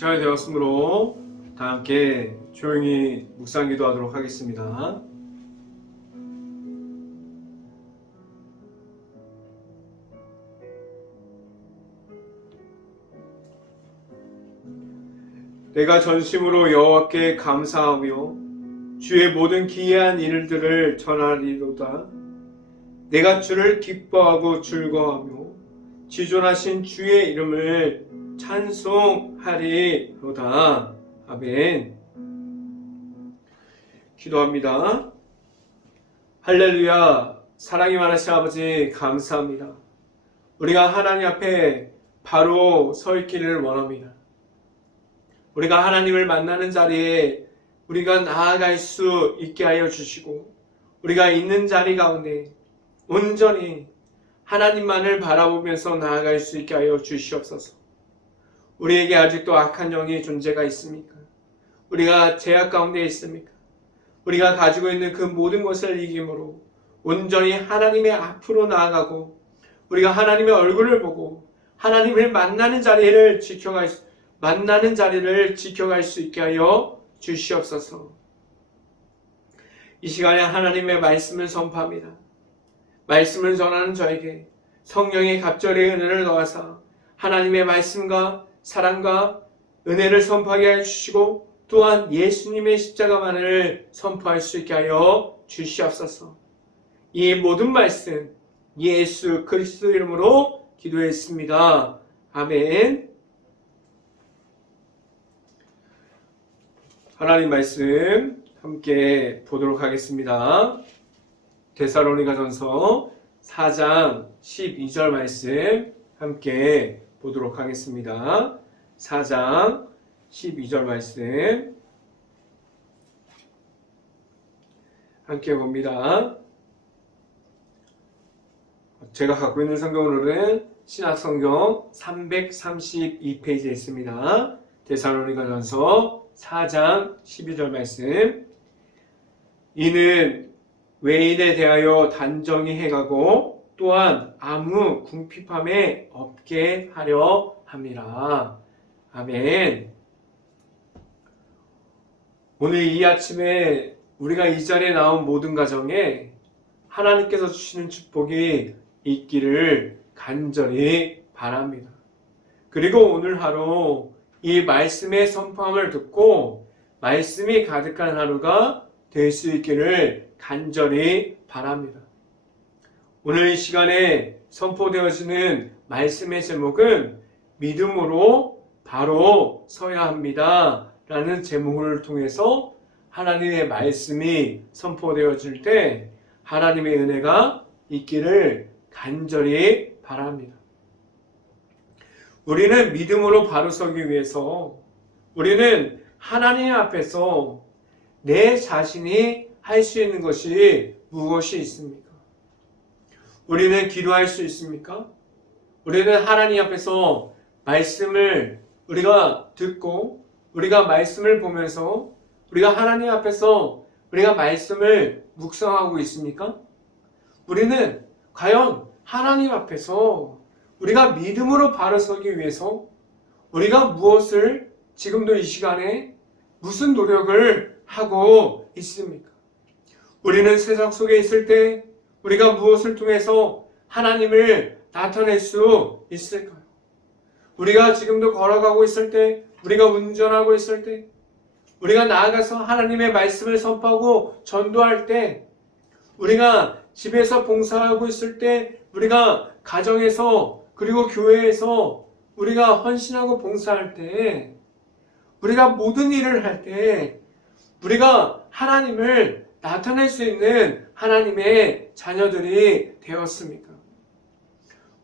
시간이 되었으므로 다 함께 조용히 묵상 기도하도록 하겠습니다. 내가 전심으로 여호와께 감사하며 주의 모든 기이한 일들을 전하리로다. 내가 주를 기뻐하고 즐거워하며 지존하신 주의 이름을 찬송하리로다. 아멘. 기도합니다. 할렐루야. 사랑이 많으신 아버지 감사합니다. 우리가 하나님 앞에 바로 서 있기를 원합니다. 우리가 하나님을 만나는 자리에 우리가 나아갈 수 있게 하여 주시고, 우리가 있는 자리 가운데 온전히 하나님만을 바라보면서 나아갈 수 있게 하여 주시옵소서. 우리에게 아직도 악한 영이 존재가 있습니까? 우리가 죄악 가운데 있습니까? 우리가 가지고 있는 그 모든 것을 이김으로 온전히 하나님의 앞으로 나아가고, 우리가 하나님의 얼굴을 보고 하나님을 만나는 자리를 지켜갈 수 있게 하여 주시옵소서. 이 시간에 하나님의 말씀을 선포합니다. 말씀을 전하는 저에게 성령의 갑절의 은혜를 넣어서 하나님의 말씀과 사랑과 은혜를 선포하게 해주시고, 또한 예수님의 십자가만을 선포할 수 있게 하여 주시옵소서. 이 모든 말씀 예수 그리스도 이름으로 기도했습니다. 아멘. 하나님 말씀 함께 보도록 하겠습니다. 데살로니가전서 4장 12절 말씀 함께 보도록 하겠습니다. 4장 12절 말씀 함께 봅니다. 제가 갖고 있는 성경으로는 신약성경 332페이지에 있습니다. 데살로니가전서 4장 12절 말씀. 이는 외인에 대하여 단정히 행하고 또한 아무 궁핍함에 없게 하려 함이라. 아멘. 오늘 이 아침에 우리가 이 자리에 나온 모든 가정에 하나님께서 주시는 축복이 있기를 간절히 바랍니다. 그리고 오늘 하루 이 말씀의 선포함을 듣고 말씀이 가득한 하루가 될 수 있기를 간절히 바랍니다. 오늘 이 시간에 선포되어지는 말씀의 제목은 믿음으로 바로 서야 합니다 라는 제목을 통해서 하나님의 말씀이 선포되어질 때 하나님의 은혜가 있기를 간절히 바랍니다. 우리는 믿음으로 바로 서기 위해서 우리는 하나님 앞에서 내 자신이 할 수 있는 것이 무엇이 있습니까? 우리는 기도할 수 있습니까? 우리는 하나님 앞에서 말씀을 우리가 듣고 우리가 말씀을 보면서 우리가 하나님 앞에서 우리가 말씀을 묵상하고 있습니까? 우리는 과연 하나님 앞에서 우리가 믿음으로 바로 서기 위해서 우리가 무엇을 지금도 이 시간에 무슨 노력을 하고 있습니까? 우리는 세상 속에 있을 때 우리가 무엇을 통해서 하나님을 나타낼 수 있을까요? 우리가 지금도 걸어가고 있을 때, 우리가 운전하고 있을 때, 우리가 나아가서 하나님의 말씀을 선포하고 전도할 때, 우리가 집에서 봉사하고 있을 때, 우리가 가정에서 그리고 교회에서 우리가 헌신하고 봉사할 때, 우리가 모든 일을 할 때 우리가 하나님을 나타낼 수 있는 하나님의 자녀들이 되었습니까?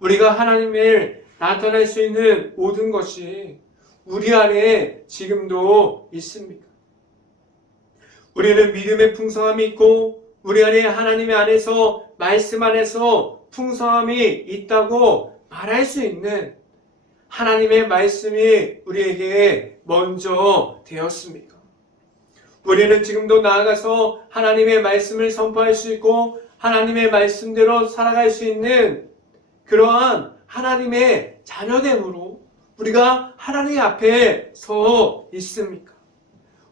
우리가 하나님을 나타낼 수 있는 모든 것이 우리 안에 지금도 있습니까? 우리는 믿음의 풍성함이 있고 우리 안에 하나님의 안에서 말씀 안에서 풍성함이 있다고 말할 수 있는 하나님의 말씀이 우리에게 먼저 되었습니까? 우리는 지금도 나아가서 하나님의 말씀을 선포할 수 있고 하나님의 말씀대로 살아갈 수 있는 그러한 하나님의 자녀됨으로 우리가 하나님 앞에 서 있습니까?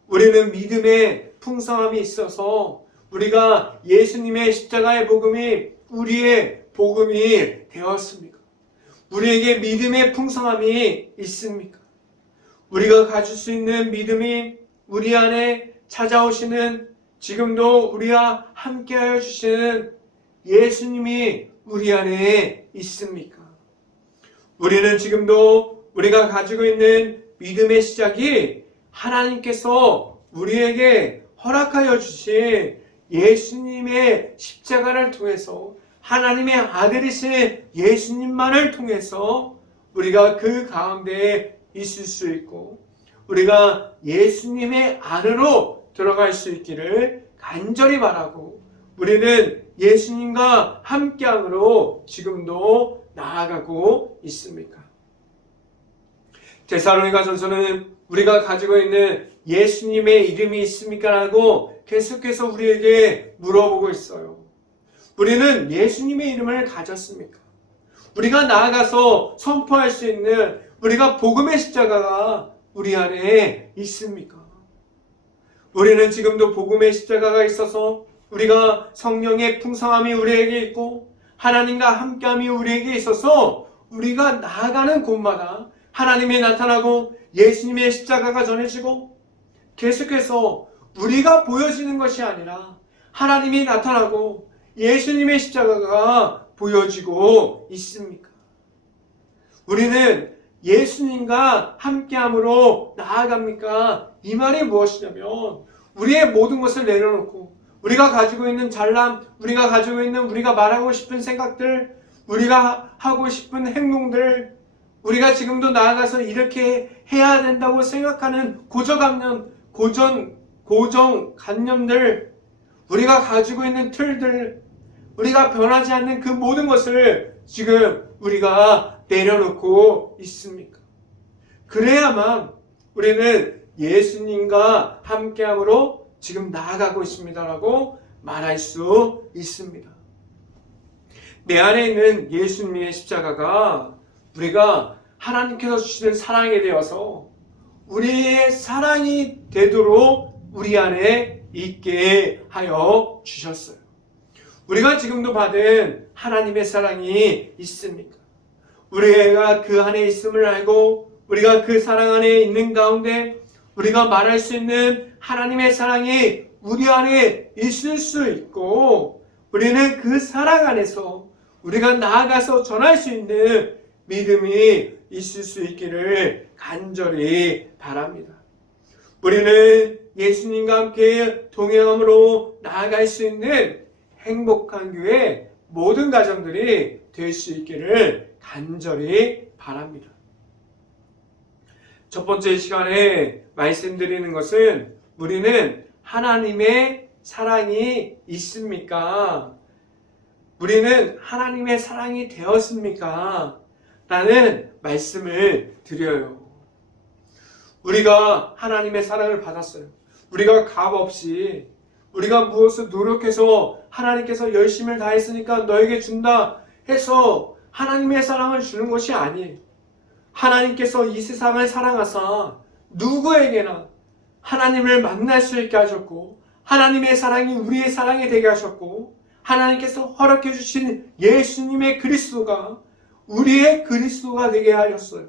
우리는 믿음의 풍성함이 있어서 우리가 예수님의 십자가의 복음이 우리의 복음이 되었습니까? 우리에게 믿음의 풍성함이 있습니까? 우리가 가질 수 있는 믿음이 우리 안에 찾아오시는, 지금도 우리와 함께하여 주시는 예수님이 우리 안에 있습니까? 우리는 지금도 우리가 가지고 있는 믿음의 시작이 하나님께서 우리에게 허락하여 주신 예수님의 십자가를 통해서, 하나님의 아들이신 예수님만을 통해서 우리가 그 가운데에 있을 수 있고, 우리가 예수님의 안으로 들어갈 수 있기를 간절히 바라고, 우리는 예수님과 함께함으로 지금도 나아가고 있습니까? 데살로니가전서는 우리가 가지고 있는 예수님의 이름이 있습니까? 라고 계속해서 우리에게 물어보고 있어요. 우리는 예수님의 이름을 가졌습니까? 우리가 나아가서 선포할 수 있는, 우리가 복음의 십자가가 우리 안에 있습니까? 우리는 지금도 복음의 십자가가 있어서 우리가 성령의 풍성함이 우리에게 있고 하나님과 함께함이 우리에게 있어서 우리가 나아가는 곳마다 하나님이 나타나고 예수님의 십자가가 전해지고, 계속해서 우리가 보여지는 것이 아니라 하나님이 나타나고 예수님의 십자가가 보여지고 있습니까? 우리는 예수님과 함께함으로 나아갑니까? 이 말이 무엇이냐면, 우리의 모든 것을 내려놓고 우리가 가지고 있는 잘남, 우리가 가지고 있는 우리가 말하고 싶은 생각들, 우리가 하고 싶은 행동들, 우리가 지금도 나아가서 이렇게 해야 된다고 생각하는 고정관념들, 우리가 가지고 있는 틀들, 우리가 변하지 않는 그 모든 것을 지금 우리가 내려놓고 있습니까? 그래야만 우리는 예수님과 함께함으로 지금 나아가고 있습니다라고 말할 수 있습니다. 내 안에 있는 예수님의 십자가가 우리가 하나님께서 주시는 사랑에 대해서 우리의 사랑이 되도록 우리 안에 있게 하여 주셨어요. 우리가 지금도 받은 하나님의 사랑이 있습니까? 우리가 그 안에 있음을 알고 우리가 그 사랑 안에 있는 가운데 우리가 말할 수 있는 하나님의 사랑이 우리 안에 있을 수 있고, 우리는 그 사랑 안에서 우리가 나아가서 전할 수 있는 믿음이 있을 수 있기를 간절히 바랍니다. 우리는 예수님과 함께 동행함으로 나아갈 수 있는 행복한 교회 모든 가정들이 될 수 있기를 간절히 바랍니다. 첫 번째 시간에 말씀드리는 것은, 우리는 하나님의 사랑이 있습니까? 우리는 하나님의 사랑이 되었습니까? 라는 말씀을 드려요. 우리가 하나님의 사랑을 받았어요. 우리가 값없이, 우리가 무엇을 노력해서 하나님께서 열심을 다했으니까 너에게 준다 해서 하나님의 사랑을 주는 것이 아니에요. 하나님께서 이 세상을 사랑하사 누구에게나 하나님을 만날 수 있게 하셨고, 하나님의 사랑이 우리의 사랑이 되게 하셨고, 하나님께서 허락해 주신 예수님의 그리스도가 우리의 그리스도가 되게 하셨어요.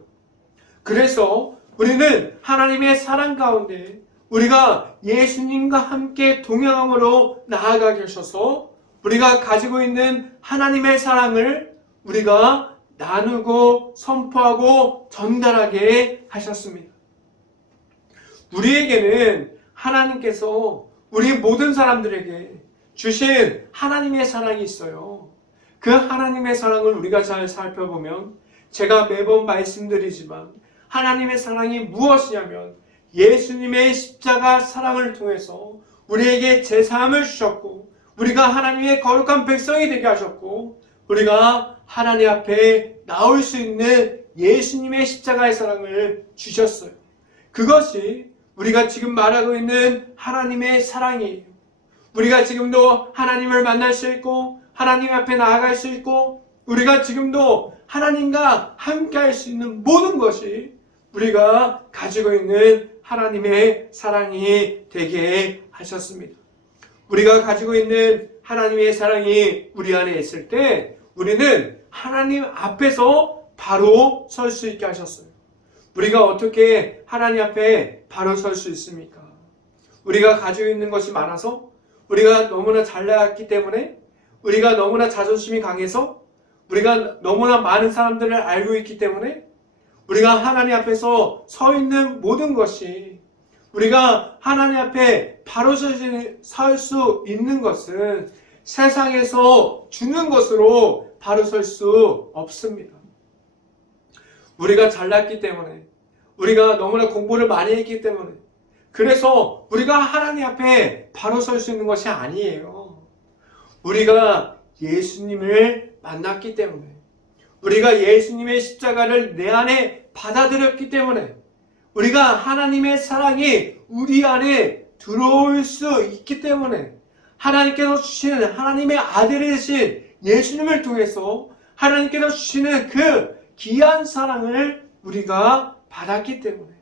그래서 우리는 하나님의 사랑 가운데 우리가 예수님과 함께 동행함으로 나아가게 하셔서 우리가 가지고 있는 하나님의 사랑을 우리가 나누고 선포하고 전달하게 하셨습니다. 우리에게는 하나님께서 우리 모든 사람들에게 주신 하나님의 사랑이 있어요. 그 하나님의 사랑을 우리가 잘 살펴보면, 제가 매번 말씀드리지만 하나님의 사랑이 무엇이냐면 예수님의 십자가 사랑을 통해서 우리에게 제사함을 주셨고, 우리가 하나님의 거룩한 백성이 되게 하셨고, 우리가 하나님 앞에 나올 수 있는 예수님의 십자가의 사랑을 주셨어요. 그것이 우리가 지금 말하고 있는 하나님의 사랑이에요. 우리가 지금도 하나님을 만날 수 있고 하나님 앞에 나아갈 수 있고, 우리가 지금도 하나님과 함께 할 수 있는 모든 것이 우리가 가지고 있는 하나님의 사랑이 되게 하셨습니다. 우리가 가지고 있는 하나님의 사랑이 우리 안에 있을 때 우리는 하나님 앞에서 바로 설 수 있게 하셨어요. 우리가 어떻게 하나님 앞에 바로 설 수 있습니까? 우리가 가지고 있는 것이 많아서, 우리가 너무나 잘 나갔기 때문에, 우리가 너무나 자존심이 강해서, 우리가 너무나 많은 사람들을 알고 있기 때문에, 우리가 하나님 앞에서 서 있는 모든 것이, 우리가 하나님 앞에 바로 설 수 있는 것은 세상에서 주는 것으로 바로 설 수 없습니다. 우리가 잘났기 때문에, 우리가 너무나 공부를 많이 했기 때문에, 그래서 우리가 하나님 앞에 바로 설 수 있는 것이 아니에요. 우리가 예수님을 만났기 때문에, 우리가 예수님의 십자가를 내 안에 받아들였기 때문에, 우리가 하나님의 사랑이 우리 안에 들어올 수 있기 때문에, 하나님께서 주시는 하나님의 아들이신 예수님을 통해서 하나님께서 주시는 그 귀한 사랑을 우리가 받았기 때문에,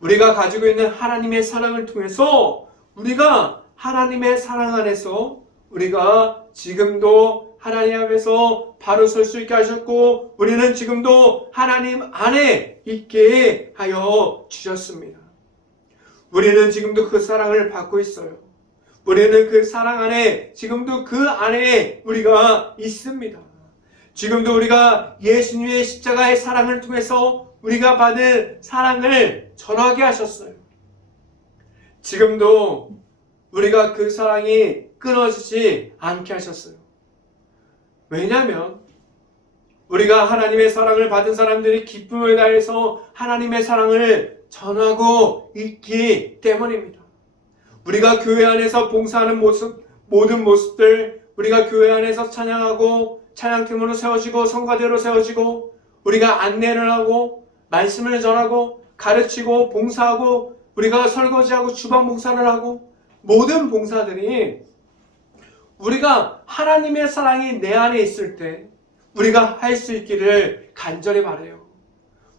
우리가 가지고 있는 하나님의 사랑을 통해서 우리가 하나님의 사랑 안에서 우리가 지금도 하나님 앞에서 바로 설 수 있게 하셨고, 우리는 지금도 하나님 안에 있게 하여 주셨습니다. 우리는 지금도 그 사랑을 받고 있어요. 우리는 그 사랑 안에, 지금도 그 안에 우리가 있습니다. 지금도 우리가 예수님의 십자가의 사랑을 통해서 우리가 받은 사랑을 전하게 하셨어요. 지금도 우리가 그 사랑이 끊어지지 않게 하셨어요. 왜냐하면 우리가 하나님의 사랑을 받은 사람들이 기쁨을 다해서 하나님의 사랑을 전하고 있기 때문입니다. 우리가 교회 안에서 봉사하는 모든 모습들, 우리가 교회 안에서 찬양하고 찬양팀으로 세워지고 성가대로 세워지고, 우리가 안내를 하고 말씀을 전하고 가르치고 봉사하고, 우리가 설거지하고 주방 봉사를 하고, 모든 봉사들이 우리가 하나님의 사랑이 내 안에 있을 때 우리가 할 수 있기를 간절히 바라요.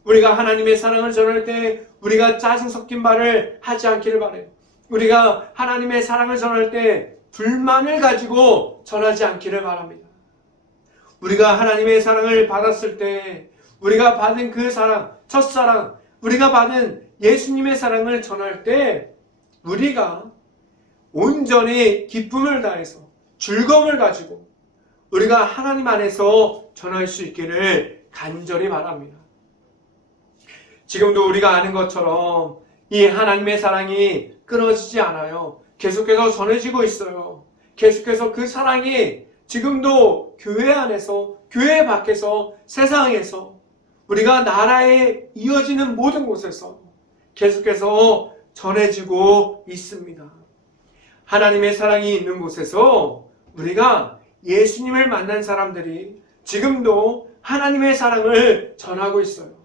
우리가 하나님의 사랑을 전할 때 우리가 짜증 섞인 말을 하지 않기를 바라요. 우리가 하나님의 사랑을 전할 때 불만을 가지고 전하지 않기를 바랍니다. 우리가 하나님의 사랑을 받았을 때 우리가 받은 그 사랑, 첫사랑, 우리가 받은 예수님의 사랑을 전할 때 우리가 온전히 기쁨을 다해서 즐거움을 가지고 우리가 하나님 안에서 전할 수 있기를 간절히 바랍니다. 지금도 우리가 아는 것처럼 이 하나님의 사랑이 끊어지지 않아요. 계속해서 전해지고 있어요. 계속해서 그 사랑이 지금도 교회 안에서, 교회 밖에서, 세상에서, 우리가 나라에 이어지는 모든 곳에서 계속해서 전해지고 있습니다. 하나님의 사랑이 있는 곳에서 우리가 예수님을 만난 사람들이 지금도 하나님의 사랑을 전하고 있어요.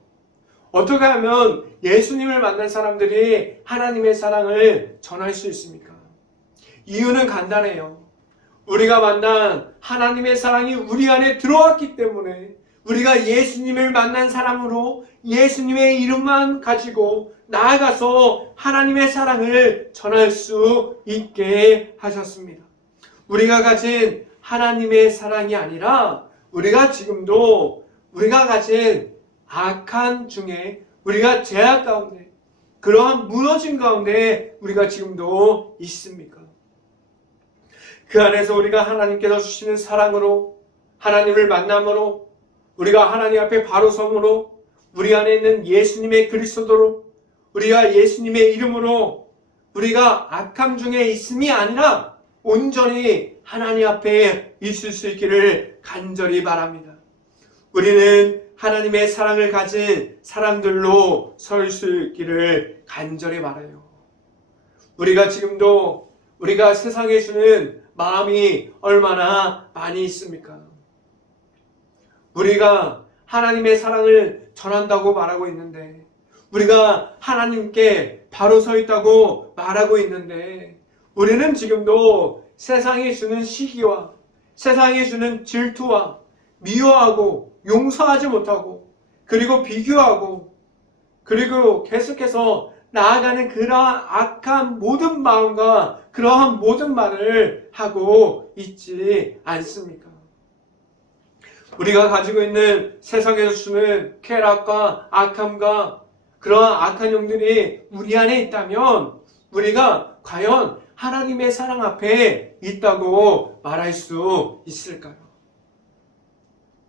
어떻게 하면 예수님을 만난 사람들이 하나님의 사랑을 전할 수 있습니까? 이유는 간단해요. 우리가 만난 하나님의 사랑이 우리 안에 들어왔기 때문에, 우리가 예수님을 만난 사람으로 예수님의 이름만 가지고 나아가서 하나님의 사랑을 전할 수 있게 하셨습니다. 우리가 가진 하나님의 사랑이 아니라 우리가 지금도 우리가 가진 악한 중에, 우리가 죄악 가운데, 그러한 무너짐 가운데 우리가 지금도 있습니까? 그 안에서 우리가 하나님께서 주시는 사랑으로, 하나님을 만남으로, 우리가 하나님 앞에 바로 섬으로, 우리 안에 있는 예수님의 그리스도로, 우리가 예수님의 이름으로 우리가 악함 중에 있음이 아니라 온전히 하나님 앞에 있을 수 있기를 간절히 바랍니다. 우리는 하나님의 사랑을 가진 사람들로 설 수 있기를 간절히 바라요. 우리가 지금도 우리가 세상에 주는 마음이 얼마나 많이 있습니까? 우리가 하나님의 사랑을 전한다고 말하고 있는데, 우리가 하나님께 바로 서 있다고 말하고 있는데, 우리는 지금도 세상이 주는 시기와 세상이 주는 질투와 미워하고 용서하지 못하고 그리고 비교하고 그리고 계속해서 나아가는 그러한 악한 모든 마음과 그러한 모든 말을 하고 있지 않습니까? 우리가 가지고 있는 세상에서 주는 쾌락과 악함과 그러한 악한 영들이 우리 안에 있다면 우리가 과연 하나님의 사랑 앞에 있다고 말할 수 있을까요?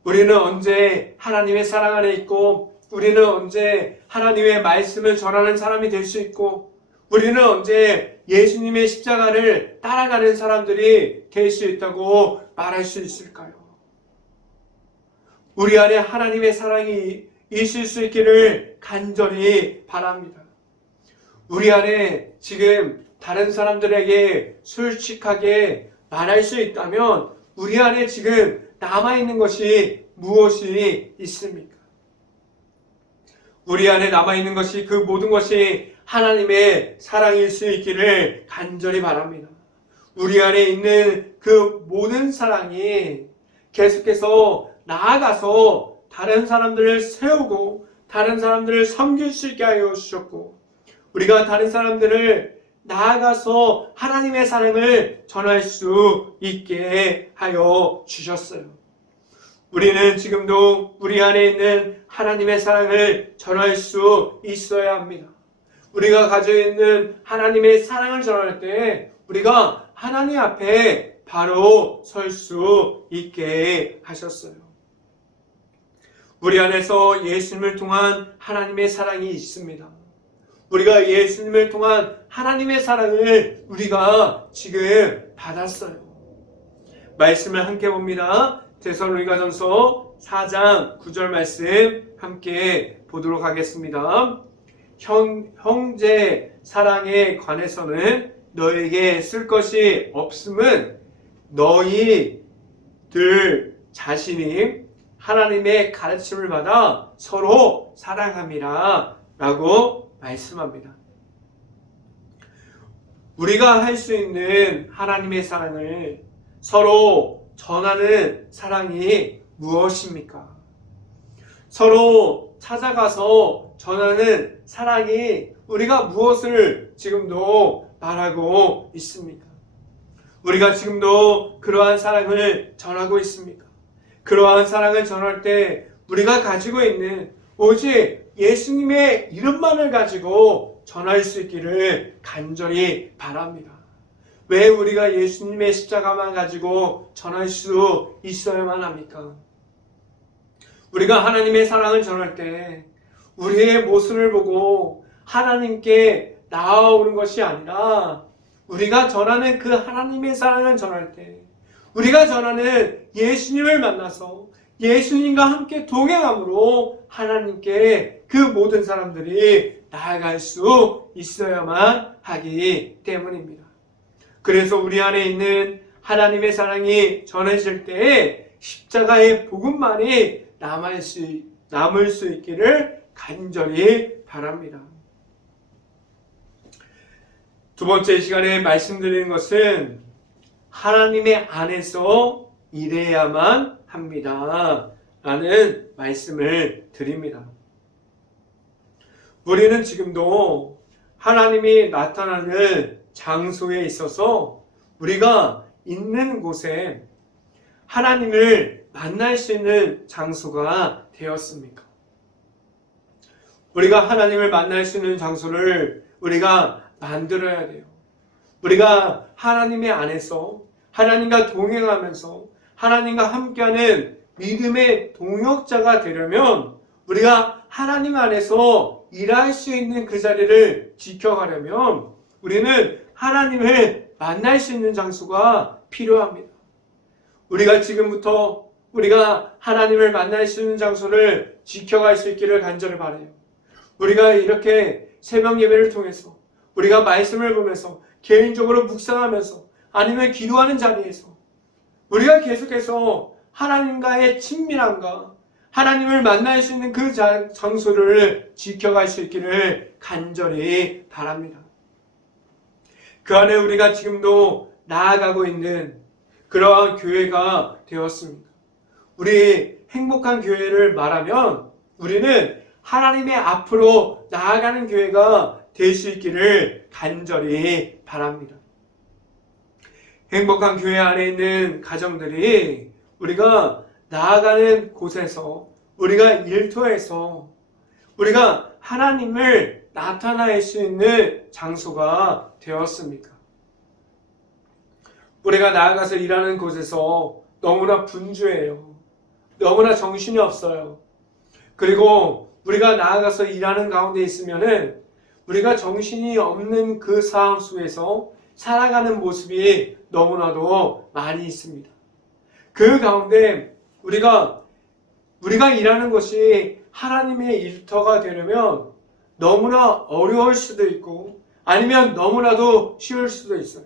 우리는 언제 하나님의 사랑 안에 있고 우리는 언제 하나님의 말씀을 전하는 사람이 될 수 있고 우리는 언제 예수님의 십자가를 따라가는 사람들이 될 수 있다고 말할 수 있을까요? 우리 안에 하나님의 사랑이 있을 수 있기를 간절히 바랍니다. 우리 안에 지금 다른 사람들에게 솔직하게 말할 수 있다면 우리 안에 지금 남아있는 것이 무엇이 있습니까? 우리 안에 남아있는 것이 그 모든 것이 하나님의 사랑일 수 있기를 간절히 바랍니다. 우리 안에 있는 그 모든 사랑이 계속해서 나아가서 다른 사람들을 세우고 다른 사람들을 섬길 수 있게 하여 주셨고 우리가 다른 사람들을 나아가서 하나님의 사랑을 전할 수 있게 하여 주셨어요. 우리는 지금도 우리 안에 있는 하나님의 사랑을 전할 수 있어야 합니다. 우리가 가지고 있는 하나님의 사랑을 전할 때 우리가 하나님 앞에 바로 설 수 있게 하셨어요. 우리 안에서 예수님을 통한 하나님의 사랑이 있습니다. 우리가 예수님을 통한 하나님의 사랑을 우리가 지금 받았어요. 말씀을 함께 봅니다. 데살로니가전서 4장 9절 말씀 함께 보도록 하겠습니다. 형제 사랑에 관해서는 너에게 쓸 것이 없음은 너희들 자신이 하나님의 가르침을 받아 서로 사랑함이라 라고 말씀합니다. 우리가 할 수 있는 하나님의 사랑을 서로 전하는 사랑이 무엇입니까? 서로 찾아가서 전하는 사랑이 우리가 무엇을 지금도 말하고 있습니까? 우리가 지금도 그러한 사랑을 전하고 있습니까? 그러한 사랑을 전할 때 우리가 가지고 있는 오직 예수님의 이름만을 가지고 전할 수 있기를 간절히 바랍니다. 왜 우리가 예수님의 십자가만 가지고 전할 수 있어야만 합니까? 우리가 하나님의 사랑을 전할 때 우리의 모습을 보고 하나님께 나아오는 것이 아니라 우리가 전하는 그 하나님의 사랑을 전할 때 우리가 전하는 예수님을 만나서 예수님과 함께 동행함으로 하나님께 그 모든 사람들이 나아갈 수 있어야만 하기 때문입니다. 그래서 우리 안에 있는 하나님의 사랑이 전해질 때에 십자가의 복음만이 남을 수 있기를 간절히 바랍니다. 두 번째 시간에 말씀드리는 것은 하나님의 안에서 일해야만 합니다. 라는 말씀을 드립니다. 우리는 지금도 하나님이 나타나는 장소에 있어서 우리가 있는 곳에 하나님을 만날 수 있는 장소가 되었습니까? 우리가 하나님을 만날 수 있는 장소를 우리가 만들어야 돼요. 우리가 하나님의 안에서 하나님과 동행하면서 하나님과 함께하는 믿음의 동역자가 되려면 우리가 하나님 안에서 일할 수 있는 그 자리를 지켜가려면 우리는 하나님을 만날 수 있는 장소가 필요합니다. 우리가 지금부터 우리가 하나님을 만날 수 있는 장소를 지켜갈 수 있기를 간절히 바라요. 우리가 이렇게 새벽 예배를 통해서 우리가 말씀을 보면서 개인적으로 묵상하면서 아니면 기도하는 자리에서 우리가 계속해서 하나님과의 친밀함과 하나님을 만날 수 있는 그 장소를 지켜갈 수 있기를 간절히 바랍니다. 그 안에 우리가 지금도 나아가고 있는 그러한 교회가 되었습니다. 우리 행복한 교회를 말하면 우리는 하나님의 앞으로 나아가는 교회가 될 수 있기를 간절히 바랍니다. 행복한 교회 안에 있는 가정들이 우리가 나아가는 곳에서, 우리가 일터에서 우리가 하나님을 나타낼 수 있는 장소가 되었습니까? 우리가 나아가서 일하는 곳에서 너무나 분주해요. 너무나 정신이 없어요. 그리고 우리가 나아가서 일하는 가운데 있으면은 우리가 정신이 없는 그 상황 속에서 살아가는 모습이 너무나도 많이 있습니다. 그 가운데 우리가 일하는 것이 하나님의 일터가 되려면 너무나 어려울 수도 있고 아니면 너무나도 쉬울 수도 있어요.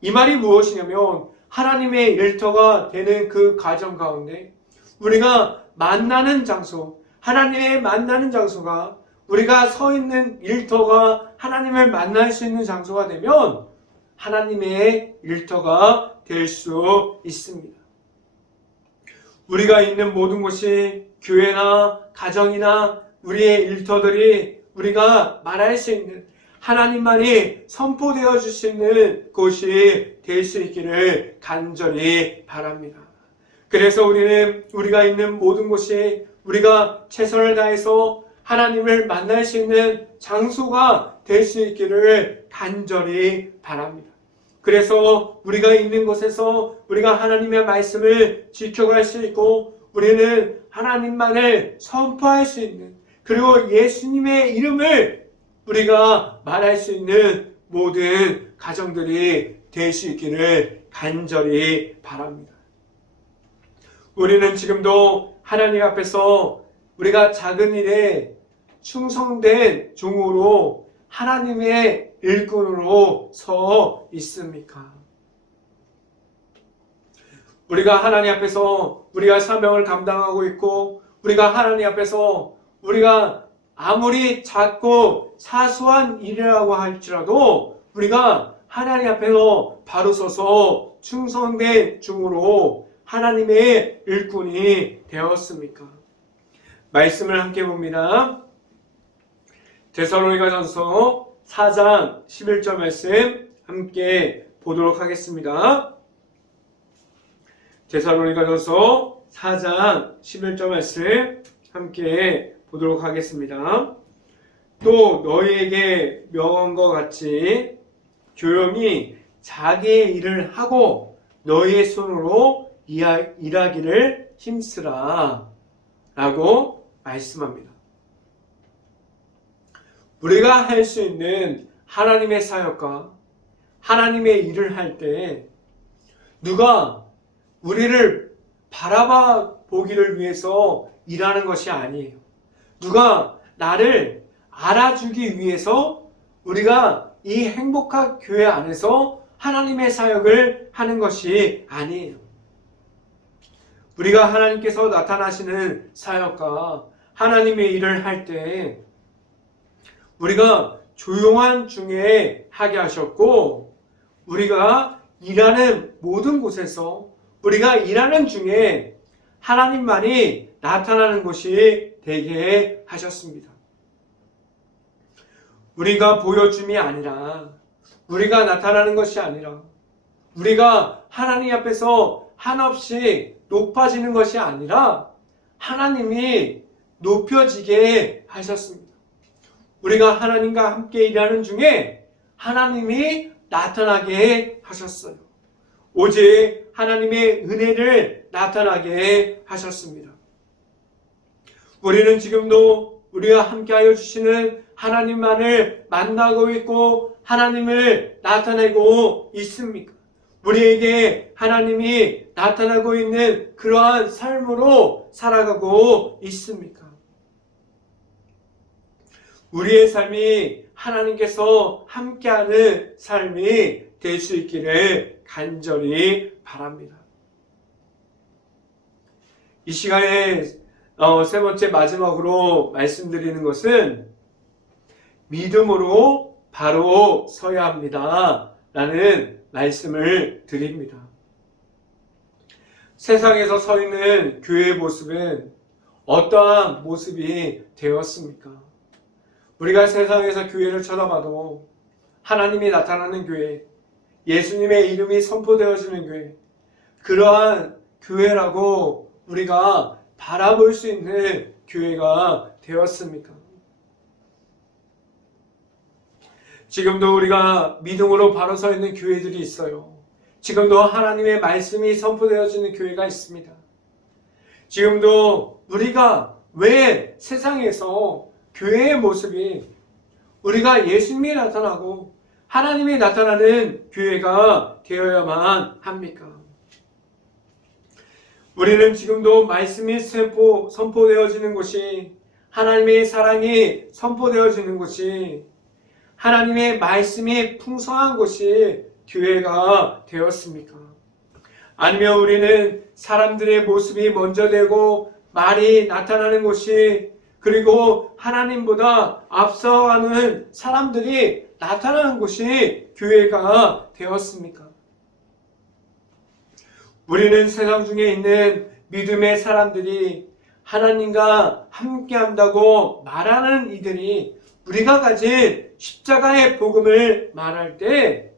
이 말이 무엇이냐면 하나님의 일터가 되는 그 과정 가운데 우리가 만나는 장소, 하나님의 만나는 장소가 우리가 서 있는 일터가 하나님을 만날 수 있는 장소가 되면 하나님의 일터가 될 수 있습니다. 우리가 있는 모든 곳이 교회나 가정이나 우리의 일터들이 우리가 말할 수 있는 하나님만이 선포되어 주시는 곳이 될 수 있기를 간절히 바랍니다. 그래서 우리가 있는 모든 곳이 우리가 최선을 다해서 하나님을 만날 수 있는 장소가 될 수 있기를 간절히 바랍니다. 그래서 우리가 있는 곳에서 우리가 하나님의 말씀을 지켜갈 수 있고 우리는 하나님만을 선포할 수 있는, 그리고 예수님의 이름을 우리가 말할 수 있는 모든 가정들이 될 수 있기를 간절히 바랍니다. 우리는 지금도 하나님 앞에서 우리가 작은 일에 충성된 종으로 하나님의 일꾼으로 서 있습니까? 우리가 하나님 앞에서 우리가 사명을 감당하고 있고 우리가 하나님 앞에서 우리가 아무리 작고 사소한 일이라고 할지라도 우리가 하나님 앞에서 바로 서서 충성된 종으로 하나님의 일꾼이 되었습니까? 말씀을 함께 봅니다. 데살로니가전서 4장 11절 말씀 함께 보도록 하겠습니다. 데살로니가전서 4장 11절 말씀 함께 보도록 하겠습니다. 또 너희에게 명한 것 같이 조용히 자기의 일을 하고 너희의 손으로 일하기를 힘쓰라 라고 말씀합니다. 우리가 할 수 있는 하나님의 사역과 하나님의 일을 할 때 누가 우리를 바라봐 보기를 위해서 일하는 것이 아니에요. 누가 나를 알아주기 위해서 우리가 이 행복한 교회 안에서 하나님의 사역을 하는 것이 아니에요. 우리가 하나님께서 나타나시는 사역과 하나님의 일을 할 때 우리가 조용한 중에 하게 하셨고 우리가 일하는 모든 곳에서 우리가 일하는 중에 하나님만이 나타나는 곳이 되게 하셨습니다. 우리가 보여줌이 아니라 우리가 나타나는 것이 아니라 우리가 하나님 앞에서 한없이 높아지는 것이 아니라 하나님이 높여지게 하셨습니다. 우리가 하나님과 함께 일하는 중에 하나님이 나타나게 하셨어요. 오직 하나님의 은혜를 나타나게 하셨습니다. 우리는 지금도 우리와 함께하여 주시는 하나님만을 만나고 있고 하나님을 나타내고 있습니까? 우리에게 하나님이 나타나고 있는 그러한 삶으로 살아가고 있습니까? 우리의 삶이 하나님께서 함께하는 삶이 될 수 있기를 간절히 바랍니다. 이 시간에 세 번째 마지막으로 말씀드리는 것은 믿음으로 바로 서야 합니다 라는 말씀을 드립니다. 세상에서 서 있는 교회의 모습은 어떠한 모습이 되었습니까? 우리가 세상에서 교회를 쳐다봐도 하나님이 나타나는 교회, 예수님의 이름이 선포되어지는 교회, 그러한 교회라고 우리가 바라볼 수 있는 교회가 되었습니까? 지금도 우리가 믿음으로 바로 서 있는 교회들이 있어요. 지금도 하나님의 말씀이 선포되어지는 교회가 있습니다. 지금도 우리가 왜 세상에서 교회의 모습이 우리가 예수님이 나타나고 하나님이 나타나는 교회가 되어야만 합니까? 우리는 지금도 말씀이 선포되어지는 곳이, 하나님의 사랑이 선포되어지는 곳이, 하나님의 말씀이 풍성한 곳이 교회가 되었습니까? 아니면 우리는 사람들의 모습이 먼저 되고 말이 나타나는 곳이, 그리고 하나님보다 앞서가는 사람들이 나타나는 곳이 교회가 되었습니까? 우리는 세상 중에 있는 믿음의 사람들이 하나님과 함께한다고 말하는 이들이 우리가 가진 십자가의 복음을 말할 때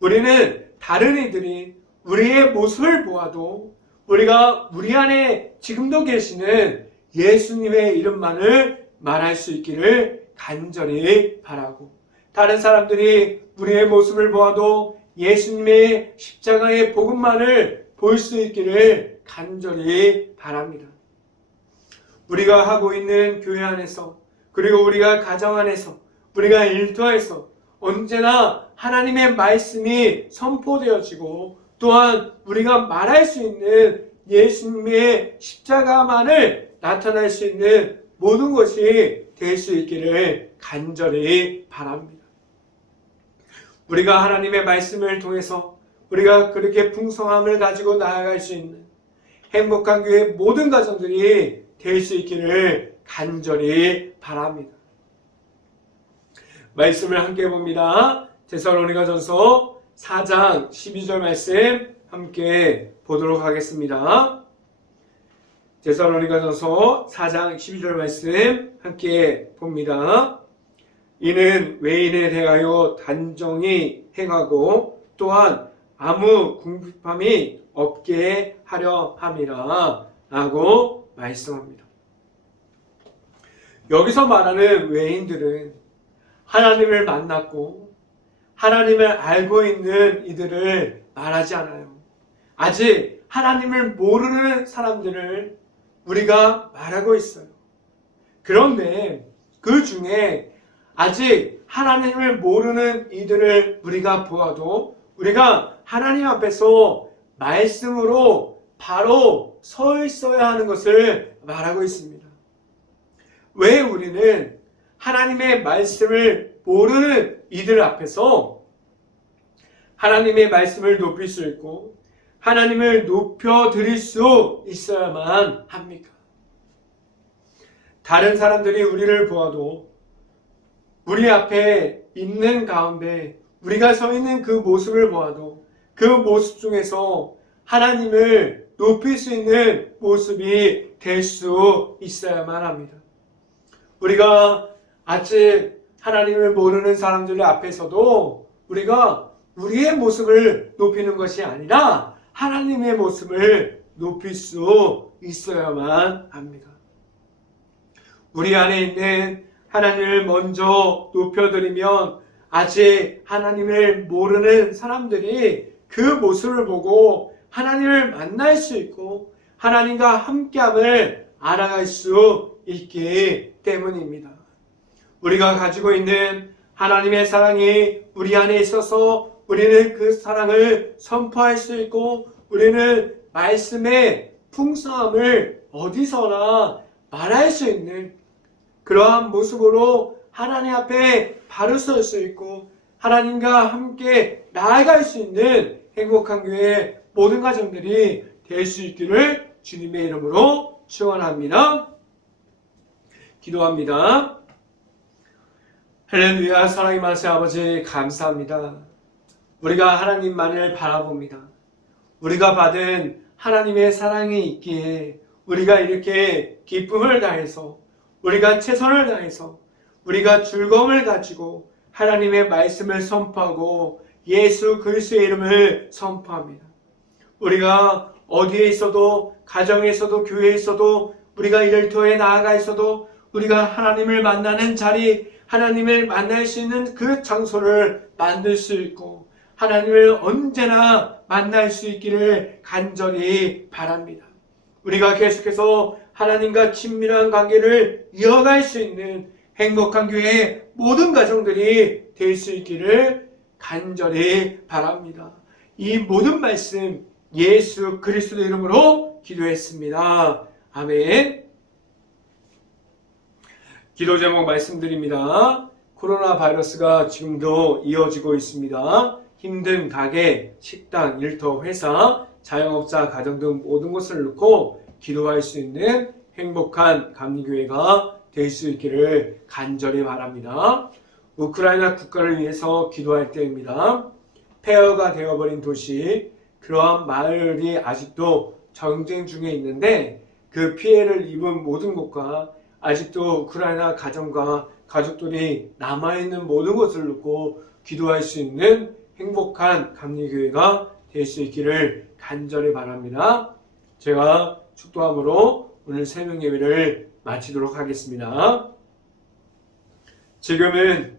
우리는 다른 이들이 우리의 모습을 보아도 우리가 우리 안에 지금도 계시는 예수님의 이름만을 말할 수 있기를 간절히 바라고, 다른 사람들이 우리의 모습을 보아도 예수님의 십자가의 복음만을 볼 수 있기를 간절히 바랍니다. 우리가 하고 있는 교회 안에서, 그리고 우리가 가정 안에서, 우리가 일터에서 언제나 하나님의 말씀이 선포되어지고, 또한 우리가 말할 수 있는 예수님의 십자가만을 나타낼 수 있는 모든 것이 될 수 있기를 간절히 바랍니다. 우리가 하나님의 말씀을 통해서 우리가 그렇게 풍성함을 가지고 나아갈 수 있는 행복한 교회 모든 가정들이 될 수 있기를 간절히 바랍니다. 말씀을 함께 봅니다. 데살로니가전서 4장 12절 말씀 함께 보도록 하겠습니다. 데살로니가전서 4장 12절 말씀 함께 봅니다. 이는 외인에 대하여 단정히 행하고 또한 아무 궁핍함이 없게 하려 함이라 라고 말씀합니다. 여기서 말하는 외인들은 하나님을 만났고 하나님을 알고 있는 이들을 말하지 않아요. 아직 하나님을 모르는 사람들을 우리가 말하고 있어요. 그런데 그 중에 아직 하나님을 모르는 이들을 우리가 보아도 우리가 하나님 앞에서 말씀으로 바로 서 있어야 하는 것을 말하고 있습니다. 왜 우리는 하나님의 말씀을 모르는 이들 앞에서 하나님의 말씀을 높일 수 있고 하나님을 높여드릴 수 있어야만 합니까? 다른 사람들이 우리를 보아도 우리 앞에 있는 가운데 우리가 서 있는 그 모습을 보아도 그 모습 중에서 하나님을 높일 수 있는 모습이 될 수 있어야만 합니다. 우리가 아직 하나님을 모르는 사람들 앞에서도 우리가 우리의 모습을 높이는 것이 아니라 하나님의 모습을 높일 수 있어야만 합니다. 우리 안에 있는 하나님을 먼저 높여드리면 아직 하나님을 모르는 사람들이 그 모습을 보고 하나님을 만날 수 있고 하나님과 함께함을 알아갈 수 있기 때문입니다. 우리가 가지고 있는 하나님의 사랑이 우리 안에 있어서 우리는 그 사랑을 선포할 수 있고 우리는 말씀의 풍성함을 어디서나 말할 수 있는 그러한 모습으로 하나님 앞에 바로 설 수 있고 하나님과 함께 나아갈 수 있는 행복한 교회 모든 가정들이 될 수 있기를 주님의 이름으로 축원합니다. 기도합니다. 할렐루야. 사랑이 많으신 아버지 감사합니다. 우리가 하나님만을 바라봅니다. 우리가 받은 하나님의 사랑이 있기에 우리가 이렇게 기쁨을 다해서, 우리가 최선을 다해서, 우리가 즐거움을 가지고 하나님의 말씀을 선포하고 예수 그리스도의 이름을 선포합니다. 우리가 어디에 있어도, 가정에 있어도, 교회에 있어도, 우리가 일터에 나아가 있어도 우리가 하나님을 만나는 자리, 하나님을 만날 수 있는 그 장소를 만들 수 있고 하나님을 언제나 만날 수 있기를 간절히 바랍니다. 우리가 계속해서 하나님과 친밀한 관계를 이어갈 수 있는 행복한 교회의 모든 가정들이 될 수 있기를 간절히 바랍니다. 이 모든 말씀 예수 그리스도의 이름으로 기도했습니다. 아멘. 기도 제목 말씀드립니다. 코로나 바이러스가 지금도 이어지고 있습니다. 힘든 가게, 식당, 일터, 회사, 자영업자, 가정 등 모든 것을 놓고 기도할 수 있는 행복한 감리교회가 될 수 있기를 간절히 바랍니다. 우크라이나 국가를 위해서 기도할 때입니다. 폐허가 되어버린 도시, 그러한 마을이 아직도 전쟁 중에 있는데 그 피해를 입은 모든 곳과 아직도 우크라이나 가정과 가족들이 남아있는 모든 것을 놓고 기도할 수 있는 행복한 감리교회가 될 수 있기를 간절히 바랍니다. 제가 축도함으로 오늘 새벽 예배를 마치도록 하겠습니다. 지금은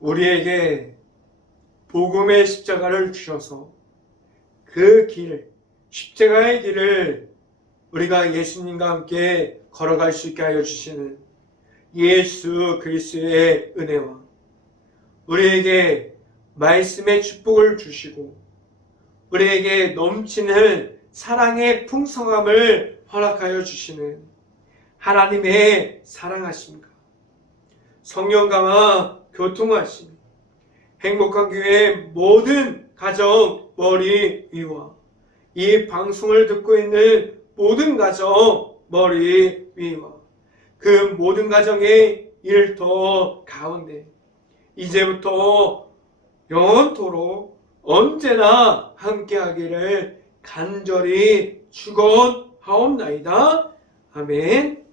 우리에게 복음의 십자가를 주셔서 그 길, 십자가의 길을 우리가 예수님과 함께 걸어갈 수 있게 하여 주시는 예수 그리스도의 은혜와 우리에게 말씀의 축복을 주시고 우리에게 넘치는 사랑의 풍성함을 허락하여 주시는 하나님의 사랑하심과 성령과와 교통하심, 행복한 교회의 모든 가정 머리 위와 이 방송을 듣고 있는 모든 가정 머리 위와 그 모든 가정의 일터 가운데 이제부터 영원토록 언제나 함께하기를 간절히 축원하옵나이다. 아멘.